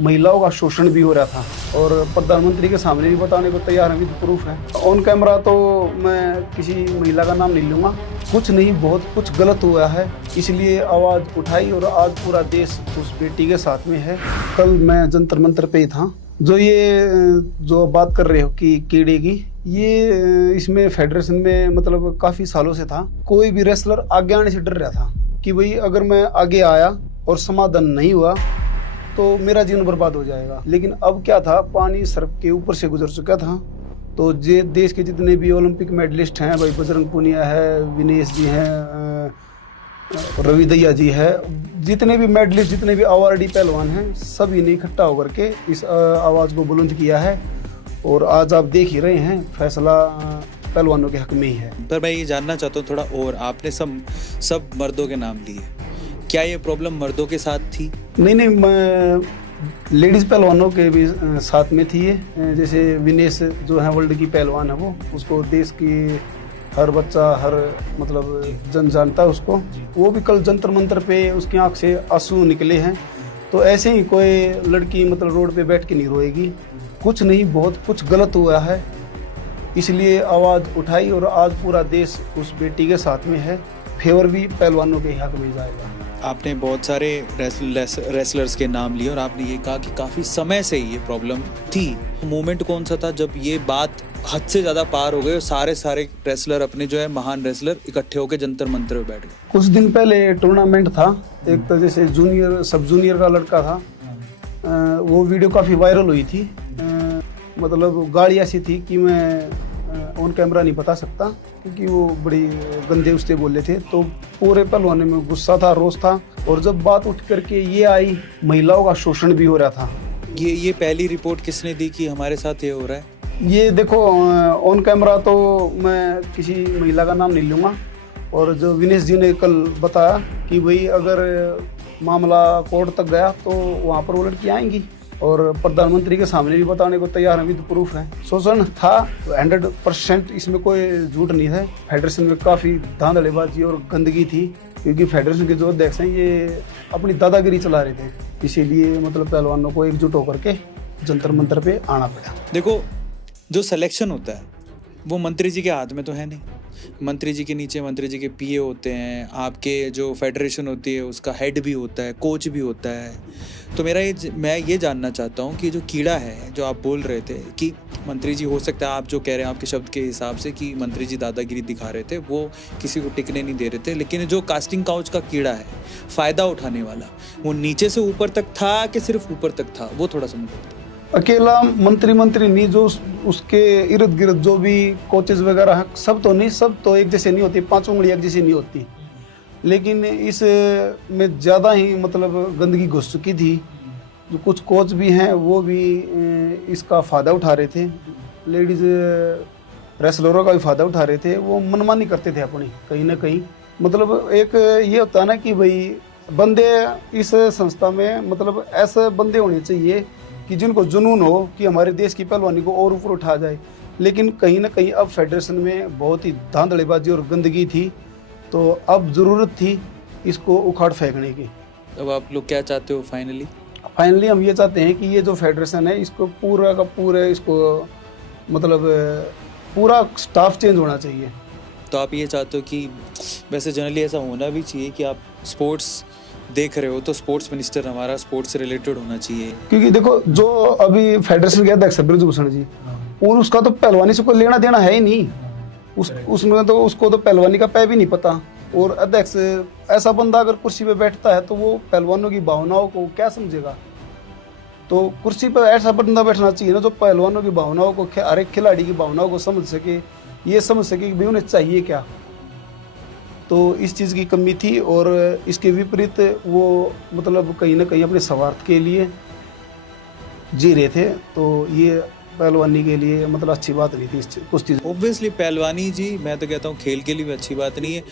महिलाओं का शोषण भी हो रहा था और प्रधानमंत्री के सामने भी बताने को तैयार हैं, प्रूफ है ऑन कैमरा। तो मैं किसी महिला का नाम नहीं लूँगा, कुछ नहीं बहुत कुछ गलत हुआ है, इसलिए आवाज़ उठाई और आज पूरा देश उस बेटी के साथ में है। कल मैं जंतर मंतर पे ही था। जो बात कर रहे हो कि कीड़े की, ये इसमें फेडरेशन में मतलब काफ़ी सालों से था। कोई भी रेसलर आगे आने से डर रहा था कि भाई अगर मैं आगे आया और समाधान नहीं हुआ तो मेरा जीवन बर्बाद हो जाएगा। लेकिन अब क्या था, पानी सर के ऊपर से गुजर चुका था। तो जे देश के जितने भी ओलंपिक मेडलिस्ट हैं, भाई बजरंग पुनिया है, विनेश जी हैं, रवि दैया जी है, जितने भी मेडलिस्ट, जितने भी अवार्डी पहलवान हैं, सभी ने इकट्ठा होकर के इस आवाज़ को बुलंद किया है। और आज आप देख ही रहे हैं, फैसला पहलवानों के हक में ही है। पर मैं ये जानना चाहता हूँ थोड़ा और, आपने सब मर्दों के नाम लिए, क्या ये प्रॉब्लम मर्दों के साथ थी? नहीं, मैं लेडीज़ पहलवानों के भी साथ में थी। जैसे विनेश जो है वर्ल्ड की पहलवान है, वो उसको देश की हर बच्चा, हर मतलब जन जानता है उसको। वो भी कल जंतर मंतर पे उसकी आंख से आंसू निकले हैं। तो ऐसे ही कोई लड़की मतलब रोड पे बैठ के नहीं रोएगी। कुछ नहीं बहुत कुछ गलत हुआ है, इसलिए आवाज़ उठाई और आज पूरा देश उस बेटी के साथ में है। फेवर भी पहलवानों के हक में जाएगा। आपने बहुत सारे रेसलर्स के नाम लिए और आपने ये कहा कि काफ़ी समय से ये प्रॉब्लम थी। मोमेंट कौन सा था जब ये बात हद से ज़्यादा पार हो गई और सारे रेसलर, अपने जो है महान रेसलर, इकट्ठे होकर जंतर मंतर में बैठ गए? कुछ दिन पहले टूर्नामेंट था एक, तो जैसे जूनियर सब जूनियर का लड़का था, वो वीडियो काफ़ी वायरल हुई थी। मतलब गाड़ी ऐसी थी कि मैं ऑन कैमरा नहीं बता सकता, क्योंकि वो बड़ी गंदे उससे बोले थे। तो पूरे पहलवानों में गुस्सा था, रोष था। और जब बात उठ करके ये आई, महिलाओं का शोषण भी हो रहा था। ये पहली रिपोर्ट किसने दी कि हमारे साथ ये हो रहा है? ये देखो ऑन कैमरा तो मैं किसी महिला का नाम नहीं लूँगा। और जो विनेश जी ने कल बताया कि भाई अगर मामला कोर्ट तक गया तो वहाँ पर वो लड़की आएंगी, और प्रधानमंत्री के सामने भी बताने को तैयार हैं, विद प्रूफ है। शोषण था 100%, इसमें कोई झूठ नहीं है। फेडरेशन में काफ़ी धांधलेबाजी और गंदगी थी, क्योंकि फेडरेशन के जो अध्यक्ष हैं ये अपनी दादागिरी चला रहे थे। इसीलिए मतलब पहलवानों को एकजुट होकर के जंतर मंतर पे आना पड़ा। देखो, जो सिलेक्शन होता है वो मंत्री जी के हाथ में तो है नहीं। मंत्री जी के नीचे मंत्री जी के पीए होते हैं, आपके जो फेडरेशन होती है उसका हेड भी होता है, कोच भी होता है। तो मैं ये जानना चाहता हूँ कि जो कीड़ा है, जो आप बोल रहे थे कि मंत्री जी, हो सकता है आप जो कह रहे हैं आपके शब्द के हिसाब से कि मंत्री जी दादागिरी दिखा रहे थे, वो किसी को टिकने नहीं दे रहे थे, लेकिन जो कास्टिंग काउच का कीड़ा है, फ़ायदा उठाने वाला, वो नीचे से ऊपर तक था कि सिर्फ ऊपर तक था, वो थोड़ा समझो। अकेला मंत्री नहीं, जो उसके इर्द गिर्द जो भी कोचेज वगैरह हैं, सब तो एक जैसे नहीं होती, पांचों उंगलियां एक जैसी नहीं होती। लेकिन इस में ज़्यादा ही मतलब गंदगी घुस चुकी थी। जो कुछ कोच भी हैं वो भी इसका फ़ायदा उठा रहे थे, लेडीज़ रेसलरों का भी फ़ायदा उठा रहे थे। वो मनमानी करते थे अपनी, कहीं ना कहीं। मतलब एक ये होता है ना कि भाई बंदे इस संस्था में, मतलब ऐसे बंदे होने चाहिए कि जिनको जुनून हो कि हमारे देश की पहलवानी को और ऊपर उठा जाए। लेकिन कहीं ना कहीं अब फेडरेशन में बहुत ही धांधलेबाजी और गंदगी थी, तो अब ज़रूरत थी इसको उखाड़ फेंकने की। अब आप लोग क्या चाहते हो फाइनली? हम ये चाहते हैं कि ये जो फेडरेशन है, इसको पूरा का पूरा, इसको मतलब पूरा स्टाफ चेंज होना चाहिए। तो आप ये चाहते हो कि, वैसे जनरली ऐसा होना भी चाहिए कि आप स्पोर्ट्स देख रहे हो तो स्पोर्ट्स मिनिस्टर हमारा स्पोर्ट्स से रिलेटेड होना चाहिए। क्योंकि देखो, जो अभी फेडरेशन के अध्यक्ष ब्रजभूषण जी, और उसका तो पहलवानी से कोई लेना देना है ही नहीं। उसमें तो उसको तो पहलवानी का पै भी नहीं पता। और अध्यक्ष ऐसा बंदा अगर कुर्सी पे बैठता है तो वो पहलवानों की भावनाओं को क्या समझेगा? तो कुर्सी पर ऐसा बंदा बैठना चाहिए ना जो पहलवानों की भावनाओं को, हर एक खिलाड़ी की भावनाओं को समझ सके, ये समझ सके कि भाई उन्हें चाहिए क्या। तो इस चीज़ की कमी थी। और इसके विपरीत वो मतलब कहीं ना कहीं अपने स्वार्थ के लिए जी रहे थे। तो ये पहलवानी के लिए मतलब अच्छी बात नहीं थी कुछ चीज़। ऑब्वियसली पहलवानी जी, मैं तो कहता हूँ खेल के लिए भी अच्छी बात नहीं है।